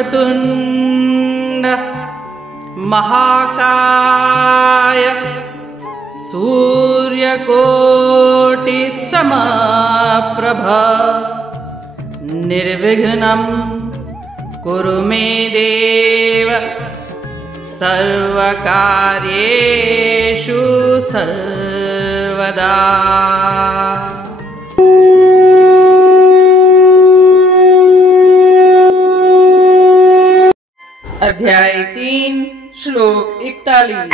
वक्रतुण्ड महाकाय सूर्यकोटिसमप्रभ निर्विघ्नं कुरु मे देव सर्वकार्येषु सर्वदा। अध्याय 3 श्लोक 41।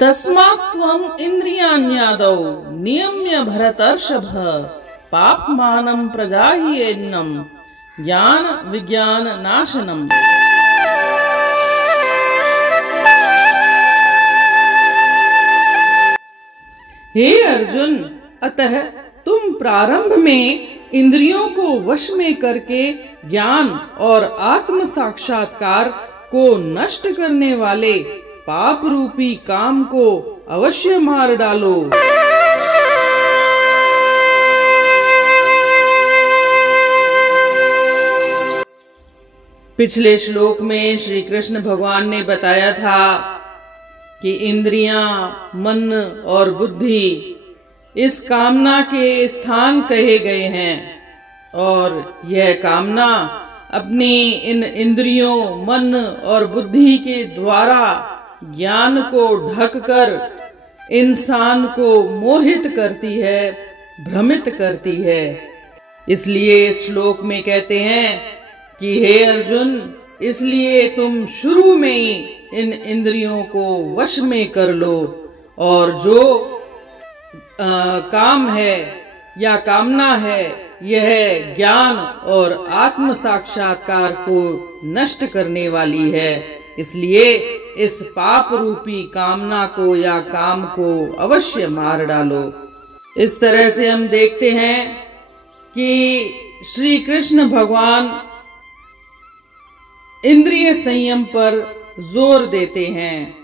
तस्मात् त्वम् इन्द्रियाण्यादौ नियम्य भरतर्षभ पापमानं प्रजाह्येन्नं ज्ञान विज्ञान नाशनम्। हे अर्जुन, अतः तुम प्रारंभ में इंद्रियों को वश में करके ज्ञान और आत्म साक्षात्कार को नष्ट करने वाले पाप रूपी काम को अवश्य मार डालो। पिछले श्लोक में श्री कृष्ण भगवान ने बताया था कि इंद्रियां, मन और बुद्धि इस कामना के स्थान कहे गए हैं और यह कामना अपनी इन इंद्रियों, मन और बुद्धि के द्वारा ज्ञान को ढककर इंसान को मोहित करती है, भ्रमित करती है। इसलिए श्लोक में कहते हैं कि हे अर्जुन, इसलिए तुम शुरू में ही इन इंद्रियों को वश में कर लो और जो काम है या कामना है यह ज्ञान और आत्म साक्षात्कार को नष्ट करने वाली है। इसलिए इस पाप रूपी कामना को या काम को अवश्य मार डालो। इस तरह से हम देखते हैं कि श्री कृष्ण भगवान इंद्रिय संयम पर जोर देते हैं।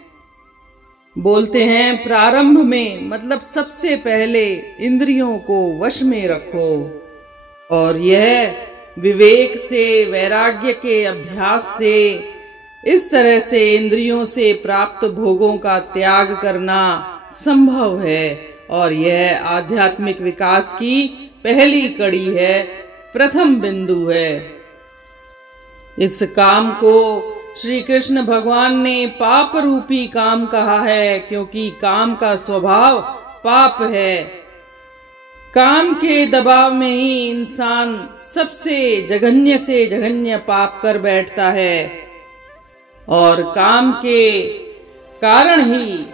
बोलते हैं प्रारंभ में, मतलब सबसे पहले इंद्रियों को वश में रखो और यह विवेक से, वैराग्य के अभ्यास से, इस तरह से इंद्रियों से प्राप्त भोगों का त्याग करना संभव है और यह आध्यात्मिक विकास की पहली कड़ी है, प्रथम बिंदु है। इस काम को श्री कृष्ण भगवान ने पाप रूपी काम कहा है क्योंकि काम का स्वभाव पाप है। काम के दबाव में ही इंसान सबसे जघन्य से जघन्य पाप कर बैठता है और काम के कारण ही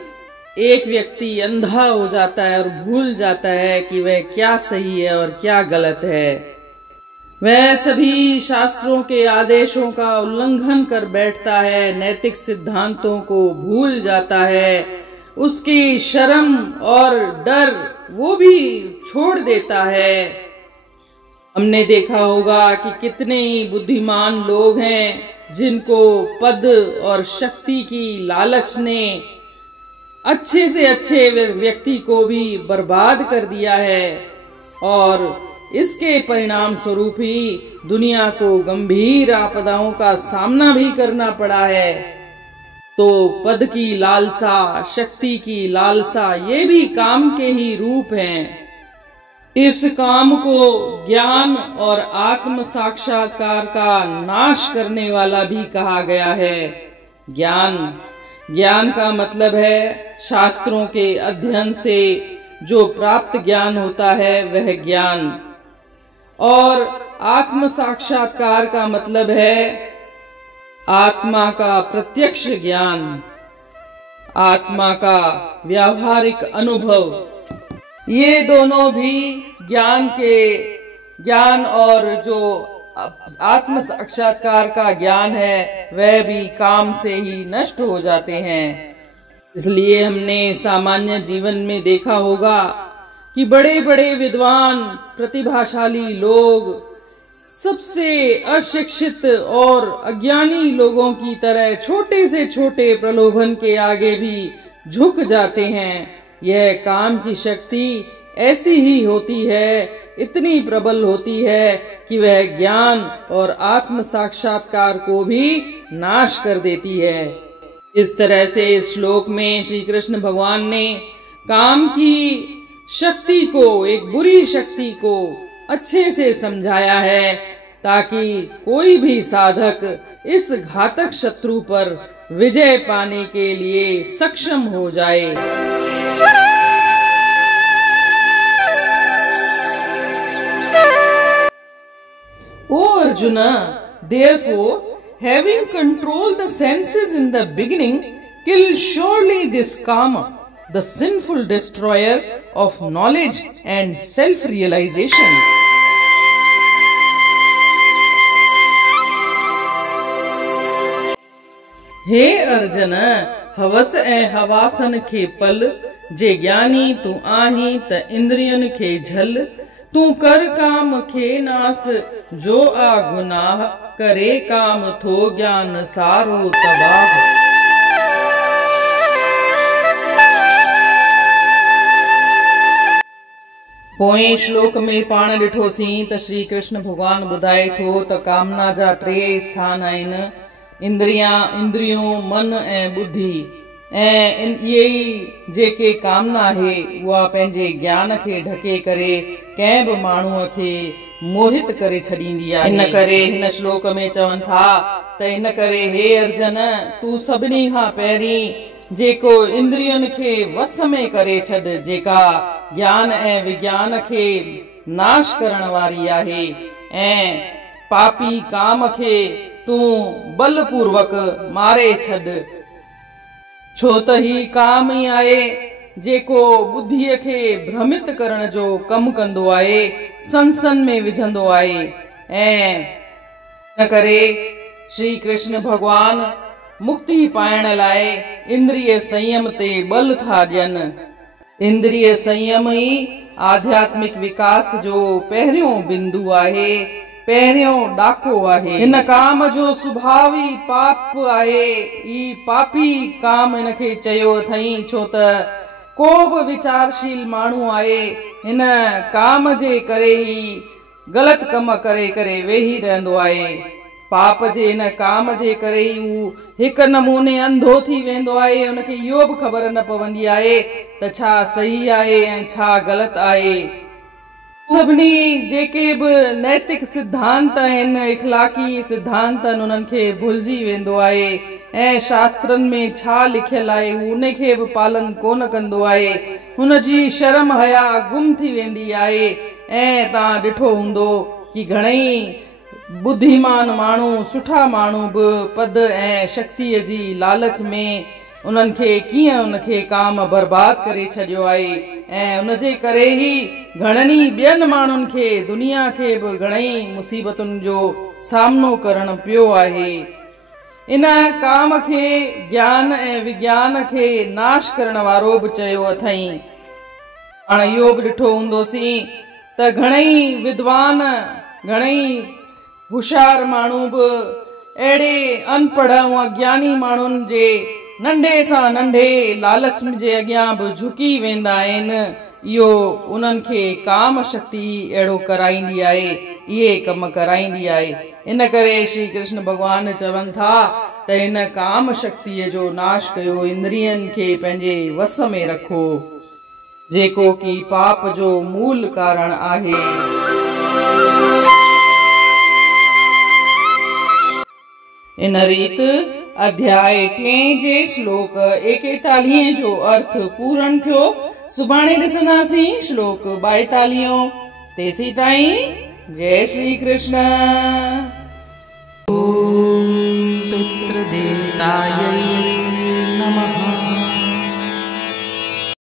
एक व्यक्ति अंधा हो जाता है और भूल जाता है कि वह क्या सही है और क्या गलत है। वह सभी शास्त्रों के आदेशों का उल्लंघन कर बैठता है, नैतिक सिद्धांतों को भूल जाता है, उसकी शर्म और डर वो भी छोड़ देता है। हमने देखा होगा कि कितने ही बुद्धिमान लोग हैं जिनको पद और शक्ति की लालच ने अच्छे से अच्छे व्यक्ति को भी बर्बाद कर दिया है और इसके परिणाम स्वरूप ही दुनिया को गंभीर आपदाओं का सामना भी करना पड़ा है। तो पद की लालसा, शक्ति की लालसा, ये भी काम के ही रूप हैं। इस काम को ज्ञान और आत्म साक्षात्कार का नाश करने वाला भी कहा गया है। ज्ञान का मतलब है शास्त्रों के अध्ययन से जो प्राप्त ज्ञान होता है वह ज्ञान, और आत्म साक्षात्कार का मतलब है आत्मा का प्रत्यक्ष ज्ञान, आत्मा का व्यावहारिक अनुभव। ये दोनों भी ज्ञान और जो आत्म साक्षात्कार का ज्ञान है वह भी काम से ही नष्ट हो जाते हैं। इसलिए हमने सामान्य जीवन में देखा होगा कि बड़े बड़े विद्वान, प्रतिभाशाली लोग सबसे अशिक्षित और अज्ञानी लोगों की तरह छोटे से छोटे प्रलोभन के आगे भी झुक जाते हैं यह काम की शक्ति ऐसी ही होती है, इतनी प्रबल होती है कि वह ज्ञान और आत्म साक्षात्कार को भी नाश कर देती है। इस तरह से इस श्लोक में श्री कृष्ण भगवान ने काम की शक्ति को, एक बुरी शक्ति को अच्छे से समझाया है, ताकि कोई भी साधक इस घातक शत्रु पर विजय पाने के लिए सक्षम हो जाए। O Arjuna, therefore, having controlled the senses in the beginning, kill surely this Kama, the sinful destroyer of knowledge and self-realization. हे अर्जन, हवस ऐं हवासन खे पल, जे ज्ञानी तू आहीं त इंद्रियन खे झल, तू कर काम खे नास, जो आ गुनाह, करे काम थो ज्ञान सारो तबाह। पोएं श्लोक में पाण ॾिठोसीं त श्री कृष्ण भगवान ॿुधाए थो त कामना जा 3 स्थान आहिनि, इंद्रियूं, मन ऐं बुद्धि। ऐं इहे ई जेके कामना आहे उहा पंहिंजे ज्ञान खे ढके करे कंहिं बि माण्हूअ खे मोहित करे छॾींदी आहे। इन करे हिन श्लोक में चवनि था त इन करे हे अर्जन, तू सभिनी खां पहिरीं जेको इंद्रियुनि खे वस में करे छॾ, जेका ज्ञान ऐं विज्ञान खे नाश करण वारी आहे, ऐं पापी काम खे तू बलपूर्वक मारे छॾ। छो त ही काम ई आहे जेको बुद्धीअ खे भ्रमित करण जो कम कंदो आहे, संसन में विझंदो आहे। ऐं इन करे श्री कृष्ण भगवान मुक्ति पाइण लाइ इंद्रिय संयम ते बल था ॾियनि। इंद्रिय संयम ई आध्यात्मिक विकास जो पहिरियों बिंदु आहे, पहिरियों ॾाको आहे। हिन काम जो सुभाव ई पाप आहे, ई पापी काम हिन खे चयो अथई, छो त को बि विचारशील माण्हू आहे हिन काम जे करे ई गलत कम करे करे वेही रहंदो आहे। पाप जे हिन काम जे करे ई हू हिक नमूने अंधो थी वेंदो आहे। हुनखे इहो बि ख़बर न पवंदी आहे त छा सही आहे ऐं छा ग़लति आहे। सभिनी जेके बि नैतिक सिद्धांत आहिनि, इखलाकी सिद्धांत आहिनि, उन्हनि खे भुलिजी वेंदो आहे ऐं शास्त्रनि में छा लिखियल आहे उन खे बि पालन कोन कंदो आहे। हुनजी शर्म हया गुम थी वेंदी आहे। ऐं तव्हां ॾिठो हूंदो कि घणेई बुद्धिमान माण्हू, सुठा माण्हू बि पद ऐं शक्तिअ जी लालच में उन्हनि खे कीअं उनखे काम बर्बाद करे छॾियो आहे। ऐं उनजे करे ई घणनि ॿियनि माण्हुनि खे, दुनिया खे बि घणेई मुसीबतुनि जो सामनो करणु पियो आहे। इन काम खे ज्ञान ऐं विज्ञान खे नाश करण वारो बि चयो अथई। हाणे इहो बि ॾिठो हूंदोसीं त घणेई विद्वान, घणेई होशियार माण्हू बि अहिड़े अनपढ़ ऐं अज्ञानी माण्हुनि जे नंढे सां नंढे लालच जे अॻियां बि झुकी वेंदा आहिनि। इहो उन्हनि खे काम शक्ति अहिड़ो कराईंदी आहे, इहे कम कराईंदी आहे। इन करे श्री कृष्ण भगवान चवनि था त इन काम शक्तिअ जो नाश कयो, इंद्रियनि खे पंहिंजे वस में रखो, जेको कि पाप जो मूल कारण आहे। इन रीत अध्याय 2 जे श्लोक 41 जो अर्थ पूर्ण थियो। सुभाणे ॾिसंदासीं श्लोक 42। तेसी ताईं जय श्री कृष्ण। ओम पितृदेवतायै